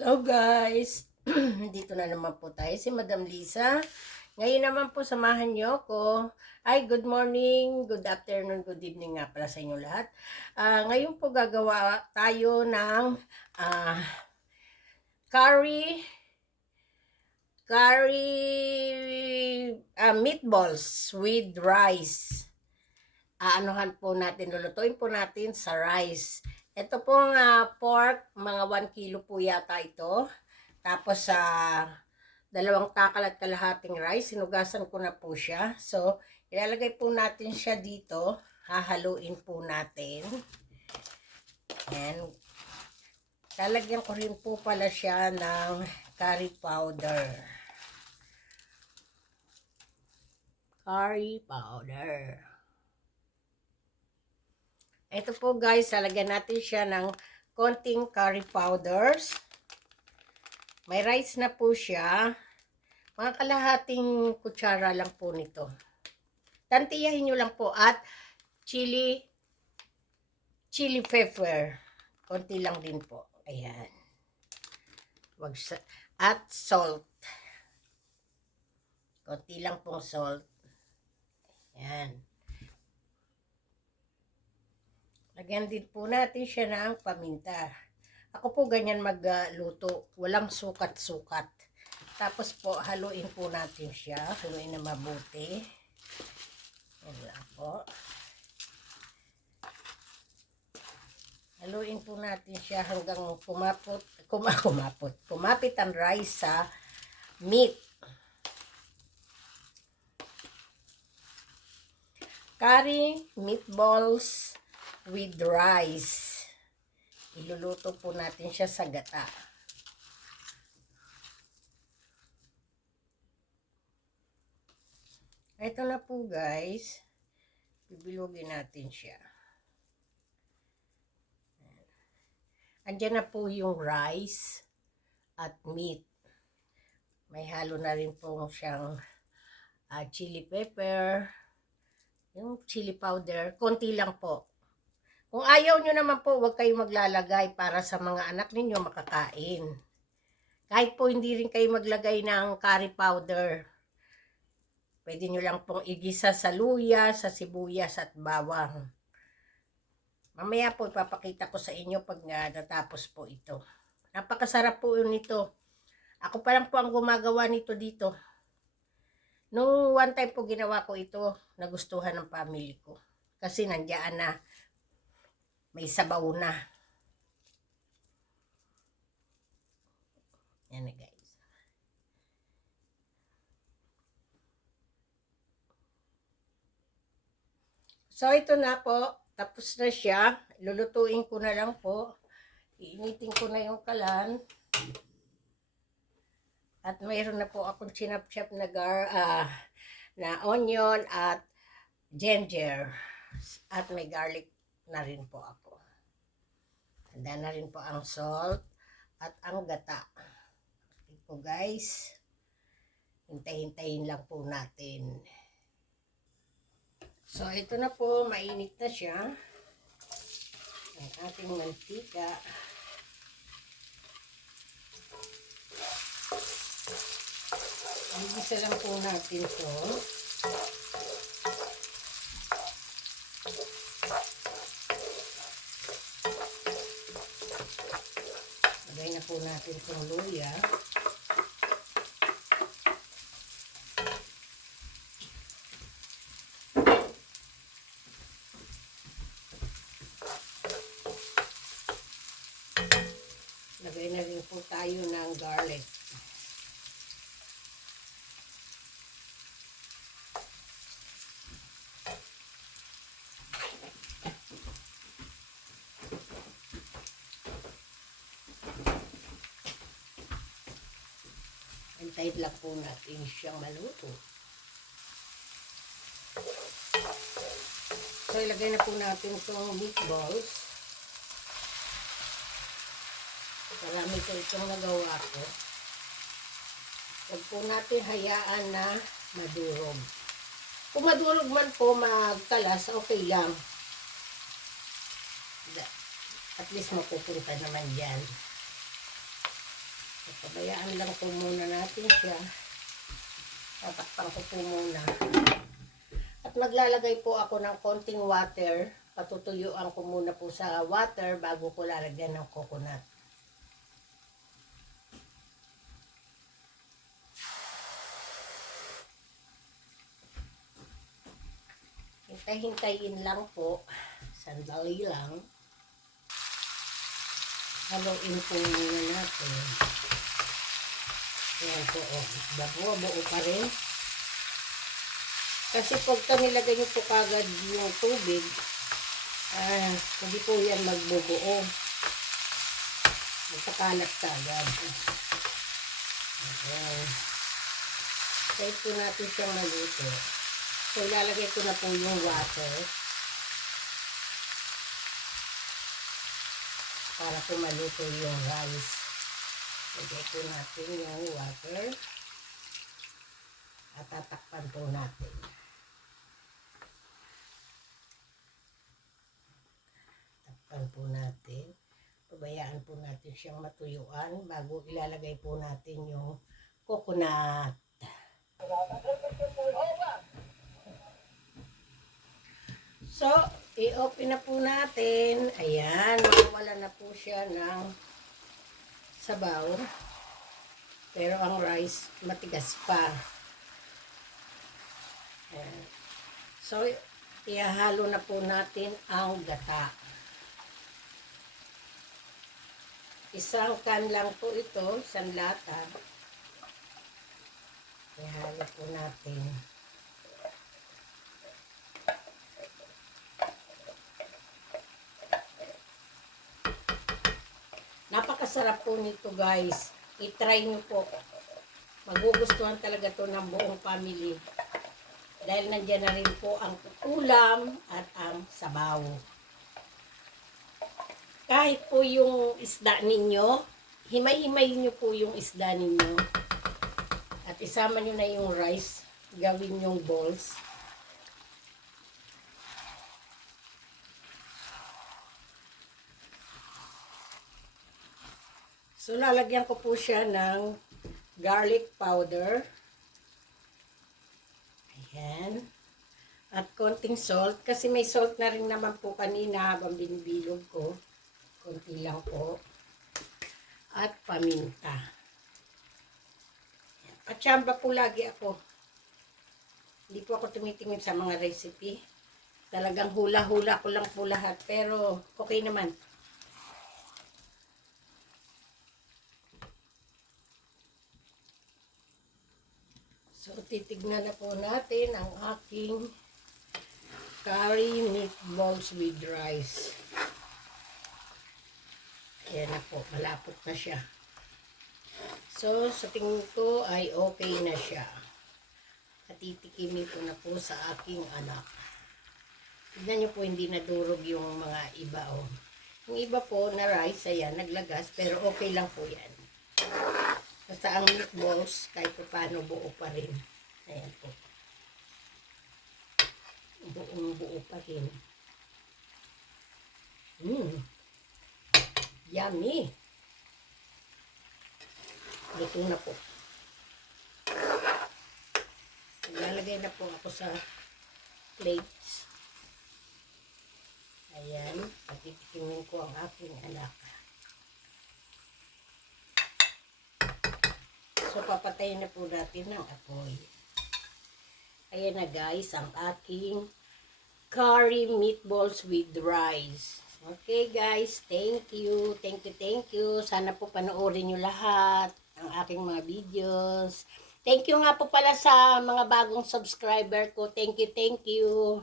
Hello guys! Dito na naman po tayo, si Madam Lisa. Ngayon naman po samahan niyo ko. Ay, good morning, good afternoon, good evening nga pala sa inyo lahat. Ngayon po gagawa tayo ng curry meatballs with rice. Aanuhan po natin, lulutuin po natin sa rice. Ito pong pork, mga 1 kilo po yata ito. Tapos sa 2 takal at kalahating rice, sinugasan ko na po siya. So, ilalagay po natin siya dito. Hahaluin po natin. And, lalagyan ko rin po pala siya ng curry powder. Curry powder. Ito po guys, lalagyan natin siya ng konting curry powders. May rice na po siya. Mga kalahating kutsara lang po nito. Tantiyahin nyo lang po at chili pepper. Konti lang din po. Ayan. At salt. Konti lang pong salt. Ayan. Lagyan din po natin siya ng paminta. Ako po ganyan magluto. Walang sukat-sukat. Tapos po, haluin po natin siya. Haluin na mabuti. Yan lang po. Haluin po natin siya hanggang kumapit ang rice sa meat. Curry meatballs with rice. Iluluto po natin siya sa gata. Ito na po guys. Bibilugin natin siya. Andiyan na po yung rice at meat. May halo na rin po siyang chili pepper. Yung chili powder. Konti lang po. Kung ayaw nyo naman po, huwag kayong maglalagay para sa mga anak ninyo makakain. Kahit po hindi rin kayo maglagay ng curry powder. Pwede nyo lang pong igisa sa luya, sa sibuyas at bawang. Mamaya po ipapakita ko sa inyo pag natapos po ito. Napakasarap po nito. Ako pa lang po ang gumagawa nito dito. Nung one time po ginawa ko ito, nagustuhan ng family ko. Kasi nandiyan na. May sabaw na. Yan na guys. So ito na po. Tapos na siya. Lulutuin ko na lang po. Iinitin ko na yung kalan. At mayroon na po akong chinap-chap na onion at ginger. At may garlic na rin po ako. Handa na rin po ang salt at ang gata. Ito guys. Hintay-hintayin lang po natin. So ito na po, mainit na siya. Ang ating mantika. Igisa lang po natin ito. Lagay na po natin itong luya. Lagay na rin po tayo ng garlic. Antayin lang po natin siyang maluto. So, ilagay na po natin itong meatballs. Marami itong nagawa ko. Huwag po natin hayaan na madurog. Kung madurog man po magkalas, okay lang. At least mapupunta naman dyan. Pabayaan lang po muna natin siya. Tatakpan ko po muna. At maglalagay po ako ng konting water. Patutuyuan ko muna po sa water bago ko lalagyan ng coconut. Hintay-hintayin lang po. Sandali lang. Haluin po muna natin. Ayan po, buo pa rin. Kasi pagka nilagay nyo po kagad yung tubig, hindi po yan magbubuo. Magkakalat kagad. Ayan. Kahit po natin siyang maluto. So, ilalagay ko na po yung water. Para po maluto yung rice. Lagay po natin yung water. At tatakpan po natin. Takpan po natin. Pabayaan po natin siyang matuyuan bago ilalagay po natin yung coconut. So, i-open na po natin. Ayan, wala na po siya ng sabaw. Pero ang rice matigas pa. Ayan. So, ihahalo na po natin ang gata. Isang can lang po ito, isang lata. Ihalo po natin. Napakasarap po nito guys. I-try nyo po. Magugustuhan talaga to ng buong family. Dahil nandiyan na rin po ang ulam at ang sabaw. Kahit po yung isda ninyo, himay-himay nyo po yung isda ninyo. At isama nyo na yung rice. Gawin yung balls. So, lalagyan ko po siya ng garlic powder. Ayan. At konting salt. Kasi may salt na rin naman po kanina habang binibilog ko. Konti lang po. At paminta. Katsamba po lagi ako. Hindi po ako tumitingin sa mga recipe. Talagang hula-hula ko lang po lahat. Pero okay naman. So, titignan na po natin ang aking curry meatballs with rice. Ayan na po, malapot na siya. So, sa tingin ko ay okay na siya. At titikimin ko na po sa aking anak. Tignan nyo po, hindi nadurog yung mga iba. Oh. Yung iba po na rice, ayan, naglagas, pero okay lang po yan. Basta ang meatballs, kahit paano buo pa rin. Ayan po. Buong-buo pa rin. Yummy! Luto na po. Lalagay na po ako sa plates. Ayan. Patitikimin ko ang aking anak. So, papatayin na po natin ng apoy. Ayan na guys, ang aking curry meatballs with rice. Okay guys, thank you. Thank you. Sana po panoorin nyo lahat ang aking mga videos. Thank you nga po pala sa mga bagong subscriber ko. Thank you.